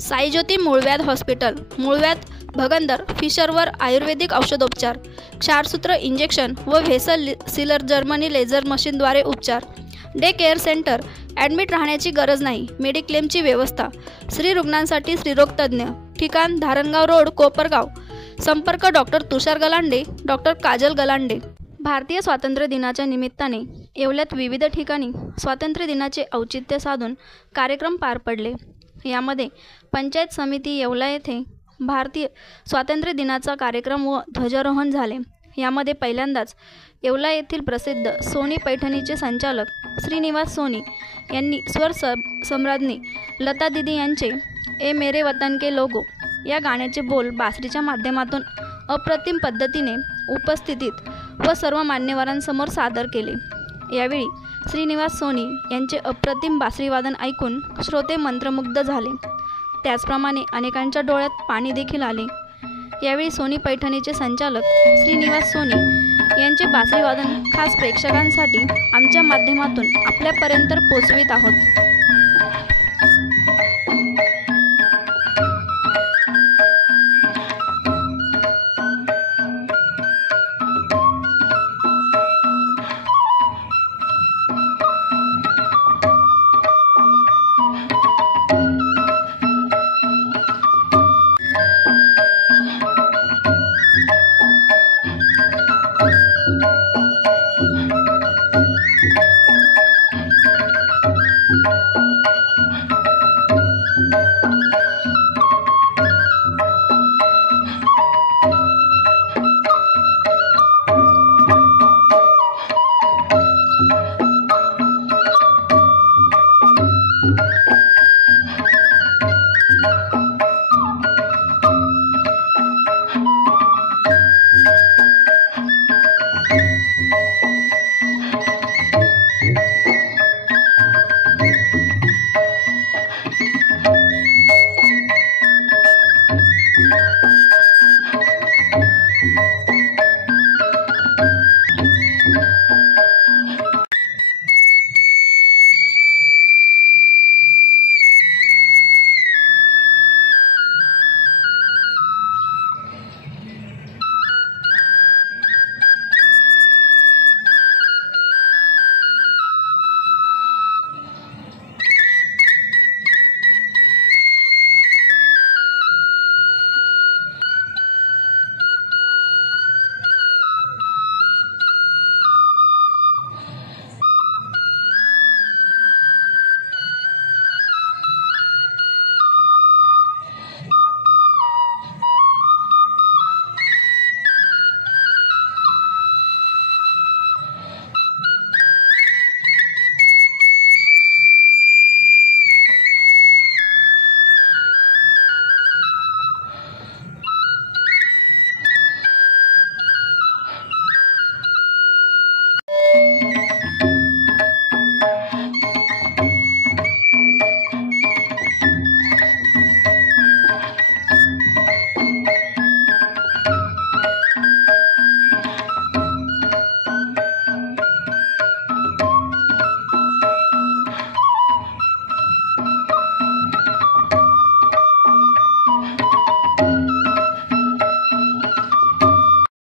साईज्योती मूळव्याध हॉस्पिटल, मूळव्याध, भगंदर, फिशरवर आयुर्वेदिक औषधोपचार, क्षारसूत्र इंजेक्शन व व्हेसल सीलर जर्मनी लेझर मशीनद्वारे उपचार, डे केअर सेंटर, ॲडमिट राहण्याची गरज नाही, मेडिक्लेमची व्यवस्था, स्त्री रुग्णांसाठी स्त्रीरोग तज्ज्ञ, ठिकाण धारणगाव रोड, कोपरगाव, संपर्क डॉक्टर तुषार गलांडे, डॉक्टर काजल गलांडे। भारतीय स्वातंत्र्य दिनाच्या निमित्ताने येवल्यात विविध ठिकाणी स्वातंत्र्य दिनाचे औचित्य साधून कार्यक्रम पार पडले। यामध्ये पंचायत समिती येवला येथे भारतीय स्वातंत्र्य दिनाचा कार्यक्रम व ध्वजारोहण झाले। यामध्ये पहिल्यांदाच येवला येथील प्रसिद्ध सोनी पैठणीचे संचालक श्रीनिवास सोनी यांनी स्वर सम्राज्ञी लता दीदी यांचे ए मेरे वतन के लोगो या गाण्याचे बोल बासरीच्या माध्यमातून अप्रतिम पद्धतीने उपस्थितीत व सर्व मान्यवरांसमोर सादर केले। यावेळी श्रीनिवास सोनी यांचे अप्रतिम बासरीवादन ऐकून श्रोते मंत्रमुग्ध झाले। त्याचप्रमाणे अनेकांच्या डोळ्यात पाणी देखील आले। यावेळी सोनी पैठणीचे संचालक श्रीनिवास सोनी यांचे बासरीवादन खास प्रेक्षकांसाठी आमच्या माध्यमातून आपल्यापर्यंत पोचवित आहोत।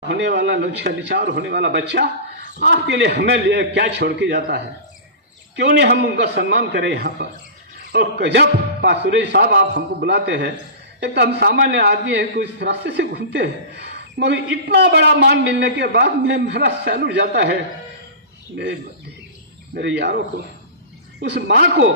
होने वाला निचार होने वाला बच्चा आपके लिए हमें लिए क्या छोड़ के जाता है। क्यों नहीं हम उनका सम्मान करें यहाँ पर। और जब पासुरे साहब आप हमको बुलाते हैं, एक तो हम सामान्य आदमी हैं, कुछ रास्ते से घूमते हैं, मगर इतना बड़ा मान मिलने के बाद मेरा सैलूट जाता है मेरे यारों को, उस माँ को